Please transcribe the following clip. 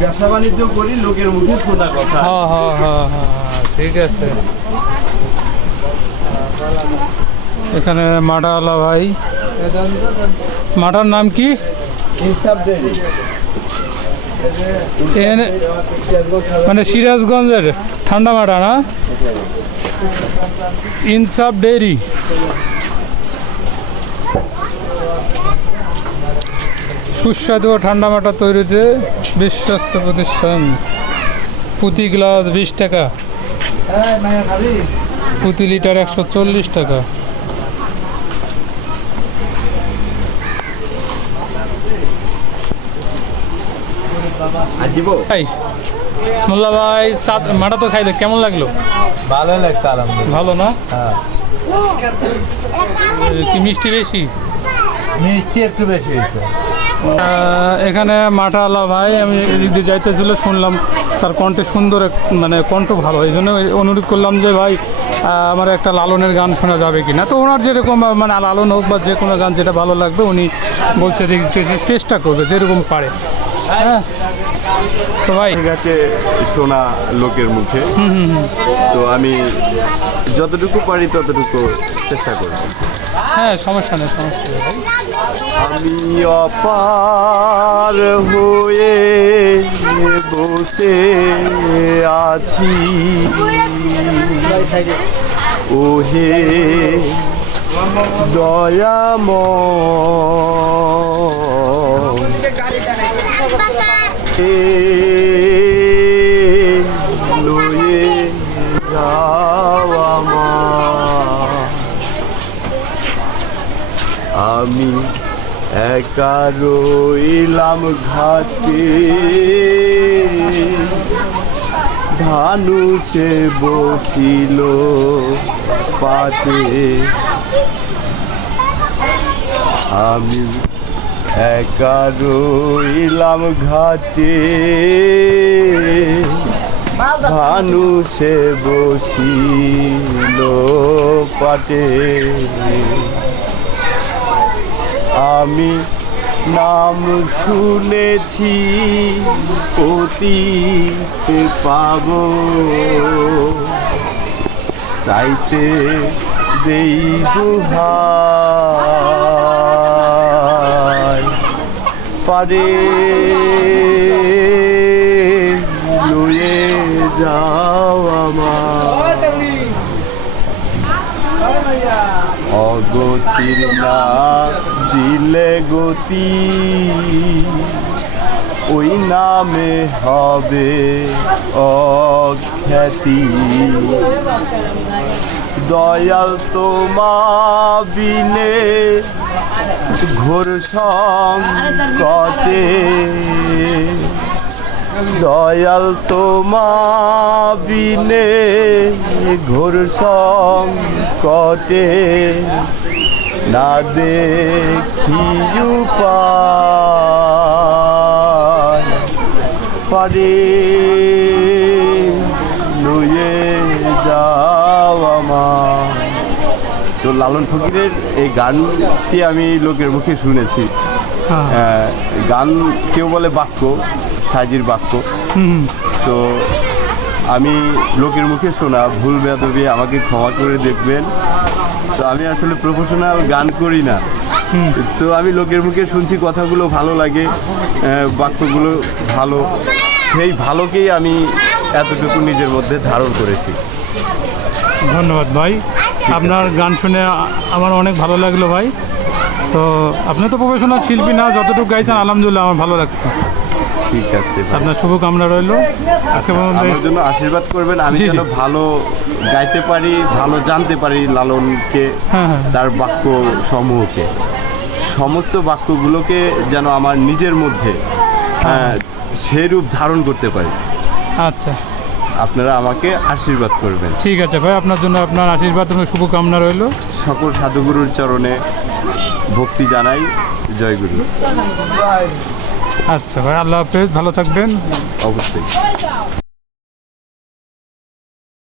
ব্যবসা বাণিজ্য করি, লোকের মুখে শোনা কথা। হ্যাঁ হ্যাঁ হ্যাঁ হ্যাঁ, ঠিক আছে। এখানে মাটাওয়ালা ভাই, মাটার নাম কি? ইনসাফ ডেইরি। মানে সিরাজগঞ্জের ঠান্ডা মাটা না? ইনসাফ ডেইরি। সুস্বাদু ও ঠান্ডা মাটা তৈরিতে বিশ্বস্ত প্রতিষ্ঠান। প্রতি গ্লাস 20 টাকা, প্রতি লিটার 140 টাকা। ভাই মোল্লা ভাই, মাটা তো খাইলে কেমন লাগলো? ভালো লাগছে আলহামদুলিল্লাহ। ভালো না? হ্যাঁ, কি মিষ্টি বেশি? মিষ্টি একটু বেশি হয়েছে। এখানে মাটাওয়ালা ভাই, আমি এদিক দিয়ে যাইতেছিল, শুনলাম তার কণ্ঠে সুন্দর মানে কণ্ঠ ভালো, এই জন্য অনুরোধ করলাম যে ভাই আমার একটা লালনের গান শোনা যাবে কি না। তো ওনার যেরকম মানে লালন হোক বা যে কোনো গান যেটা ভালো লাগবে উনি বলছে চেষ্টা করবে যেরকম পারে। হ্যাঁ তো ভাই ঠিক আছে, শোনা লোকের মুখে, তো আমি যতটুকু পারি ততটুকু চেষ্টা করব। হ্যাঁ সমস্যা নেই, সমস্যা নেই ভাই। আমি অপার হয়ে বসে আছি, ওহে দয়াময়, লয়ে যাও আমায়। আমি একা রইলাম ঘাটে, ধানুষে বসিল পাতে। আমি একা রইলাম ঘাটে, ধানুষে বসিল পাটে। আমি নাম শুনেছি অতীতে পাব, চাইতে দেই দুহাই, পারে লয়ে যাও আমার। অগতির না দিলে গতি, ওই নামে হবে অখ্যাতি। দয়াল তোমা বিনে ঘোর সংকটে, দয়াল তোমা বিনে ঘোর সংকটে, না দেখি উপায়, পারে লয়ে যাও আমার। তো লালন ফকিরের এই গানটি আমি লোকের মুখে শুনেছি। গান কেউ বলে বাক্য, সাজির বাক্য। তো আমি লোকের মুখে শোনা, ভুল বেয়াদবি আমাকে ক্ষমা করে দেখবেন। তো আমি আসলে প্রফেশনাল গান করি না, তো আমি লোকের মুখে শুনছি, কথাগুলো ভালো লাগে, বাক্যগুলো ভালো, সেই ভালোকেই আমি এতটুকু নিজের মধ্যে ধারণ করেছি। ধন্যবাদ ভাই, আপনার গান শুনে আমার অনেক ভালো লাগলো ভাই। তো আপনি তো প্রফেশনাল শিল্পী না, যতটুকু গাইছেন আলহামদুলিল্লাহ আমার ভালো লাগছে। ঠিক আছে, আপনার শুভকামনা রইল। আজকে আমার জন্য আশীর্বাদ করবেন, আমি যেন ভালো গাইতে পারি, ভালো জানতে পারি লালনকে, তার বাক্য সমূহকে, সমস্ত বাক্যগুলোকে যেন আমার নিজের মধ্যে সেই রূপ ধারণ করতে পারি। আচ্ছা, আপনারা আমাকে আশীর্বাদ করবেন। ঠিক আছে ভাই, আপনার জন্য আপনার আশীর্বাদ এবং শুভকামনা রইল। সকল সাধুগুরুর চরণে ভক্তি জানাই। জয় গুরু। আচ্ছা ভাই, আল্লাহ হাফেজ, ভালো থাকবেন। অবশ্যই।